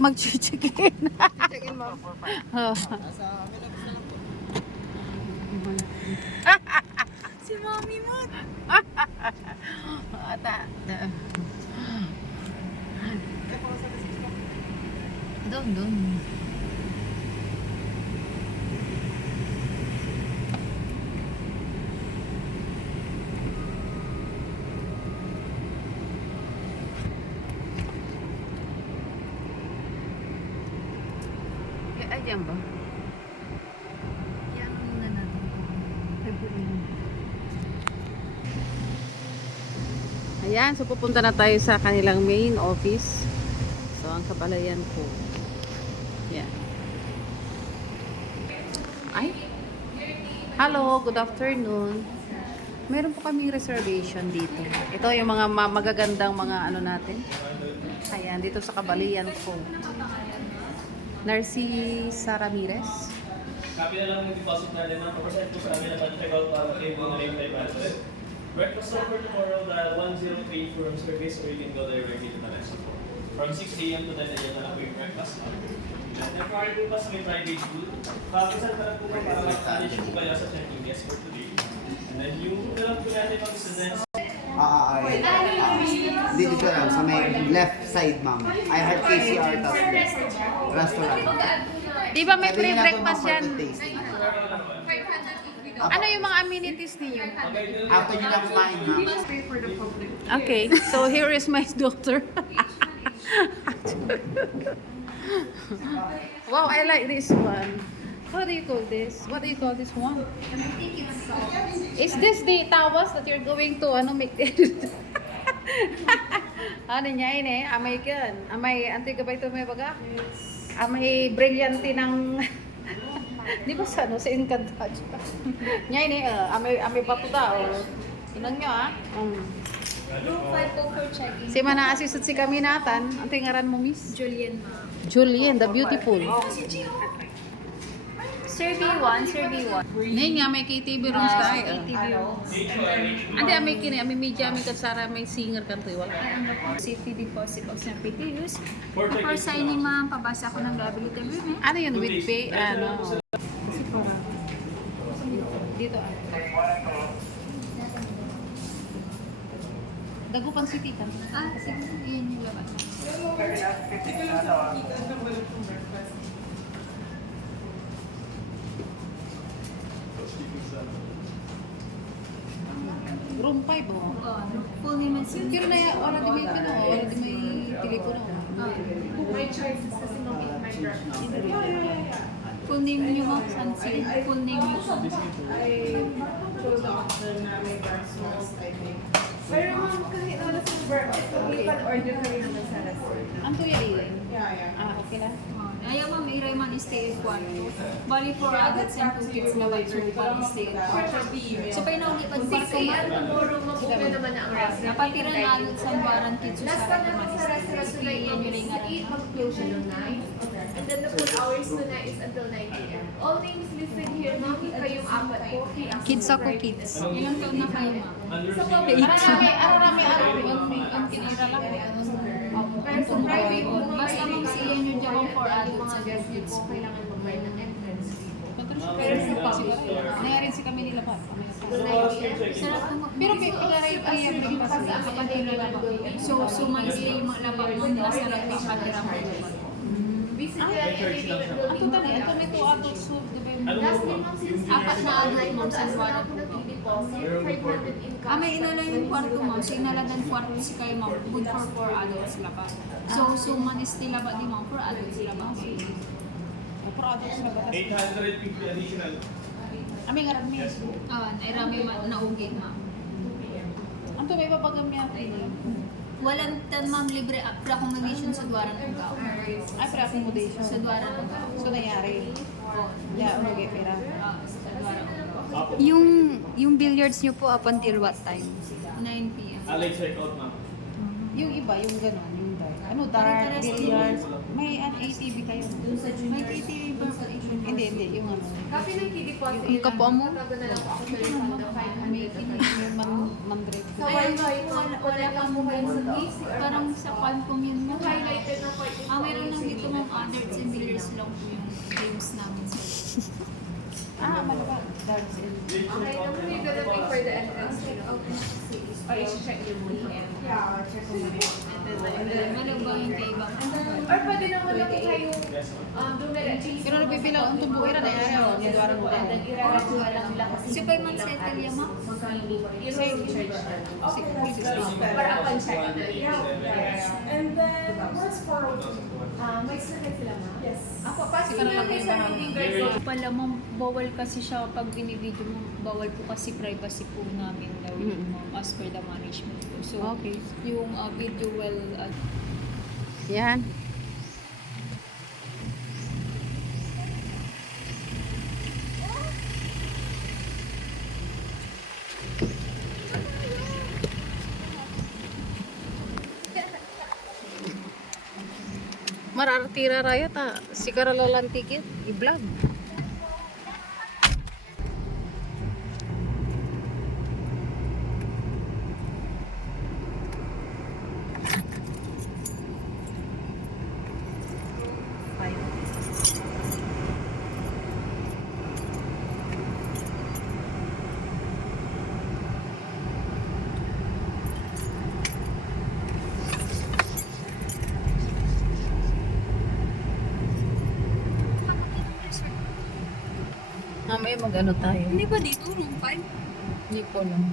Mag-check-in. Check-in, ma'am. Oh. Si Mami mo. Doon. Ay, diyan ba? Yan muna natin. Ayan, so pupunta na tayo sa kanilang main office. So, ang Kabalayan po. Yan. Ay. Hello, good afternoon. Meron po kaming reservation dito. Ito yung mga magagandang mga ano natin. Ayan, dito sa Kabalayan po. Narcisa Ramirez. Copy na lang yung deposit natin ng percent po sa amin naman check out table na yung 500. Breakfast for tomorrow, the 103 room service, or you can go directly to the next floor. From 6 a.m. to 10 a.m. na lang po yung breakfast. And then Friday po kasi may private food. Papasan pa lang po para mag-manage po kaya sa checking guest for today. And then yung lang po natin mag sa next. Dito lang, sa may left side, ma'am. I have KCR restaurant. Di ba may free Sabi niya breakfast po, ma'am, yan? for good tasting. Ano yung mga amenities ninyo? After nyo lang kumain, ma'am. Okay, so here is my daughter. Wow, I like this one. What do you call this? What do you call this one? Is this the tawas that you're going to make? Ano niya ini? Amay kan. Amay antiga ba ito may baga? Amay brilyante ng di ba sa sa Encantadia? Niya ini amay patuta Inang nyo Room 5 po for check-in. Si mana assistant si kami natan. Ang tingaran mo, miss? Julian, ma'am. Julian, the beautiful. Sir B1, Sir B1. Ngayon nga, may KTV rooms tayo. KTV rooms. Hindi, may kini, may media, may katsara, may singer kanto. Wala. Ano po, safety deposit of Sir PTUs. Before signing, ma'am, pabasa ako ng liability agreement. Ano yun, with pay, ano? Dito, Dagupan City ka. Sige, yun yung laban. Room 5, oh. Full name and signature. Pero na yan, wala di may pino, wala di may telepono. My choices kasi no make my preference. Full name niyo, ma'am, Sansin. Full name niyo. I chose the option na may bar smalls, I think. Pero ma'am, kahit ano sa bar, order kayo naman sa restaurant. Ang tuya iyon. Yeah. Okay na. Ayaw, ma'am, iray man stay at kwarto. Bali for adults and 2 kids na ba, so bali stay at kwarto. So, pa inauli pag barko man, Tomorrow, mag-open naman na ang restaurant. napatiran na adults ang baran kids sa Last time naman sa restaurant na yan yung ring at mag-close siya ng 9. And then the full hours tonight is until 9 p.m. All names listed here, ma'am, kayong apat po. kids ako, kids. Ilang taon na kayo, ma'am? Sa public, Ang kinira lang. pero sa private po, Basta ma'am, siya nyo dyan for adults and 2 kids. kailangan magbayad ng entrance fee po. Pero sa public, nangyari si kami nila pa. Sarap na Pero kay Ilaray ay yung kasi ang kapatid nila ba? So, stay malaba mo na sarap yung pagkiram mo. Visit nila any different Ato building. tani, ato may 2 adults soup, di ba? Last name, ma'am, since Apat na adult, ma'am, sa Taas na Suwara. ako nag-deposit, 500 in cash. May inala yung kwarto, ma'am. So, inalagan kwarto si kayo, ma'am. Good for 4 adults sila ba? So, man is tila ba di, ma'am? 4 adults sila ba? O pro adults na ba? 850 additional. Aming nga rami. Ay rami naugid, ma'am. Ang to may babagam niya. Walang tan, ma'am, libre accommodation sa Duwaran ng Gao. Ay, pre-accommodation. Sa Duwaran ng Gao. So, nangyari. Yeah, okay, pera. Sa Duwaran ng Gao. Yung billiards nyo po up until what time? 9 p.m. Late check-out na. Yung iba, yung gano'n, yung dart. Ano, dart, Parang billiards. May ATV kayo. May ATV ba? Hindi, yung ano. Copy ng key deposit. Yung kapwa mo? Tatago na lang po ako sa refund ng 500 May na kini, yung mandre. So, Ayan, Wi-Fi wala kang mobile sa parang sa Qualcomm yun mo. highlighted na part is Meron lang dito ma'am, Darts and Dealers lang po yung games namin sa Malaba. Darts and Okay, now you're gonna pay for the entrance. Or i-check yung and yeah, I'll check mo muna. And then Malubang yung kay Bang. or pwede naman na kung kayo Yes, ma'am. dumiretso. Pero nabibilang ang tumbuhin na yan. Yung parang And then iraradyo lang nila kasi Si Pai man settle yan ma'am. yung charge na. Para upon check. Yeah. And then, what's for, may sakit sila ma? Yes. Ako, kasi Siguro lang yung yung sa parang- meeting guys. Pala ma'am, bawal kasi siya pag binibideo mo, bawal po kasi privacy po namin daw ma'am, as per the management po. So, Okay. yung video well, Yan. Marartira raya ta. Sigara lalantikit. I-vlog. Mamaya mag-ano tayo. hindi ba dito room 5? Hindi ko lang.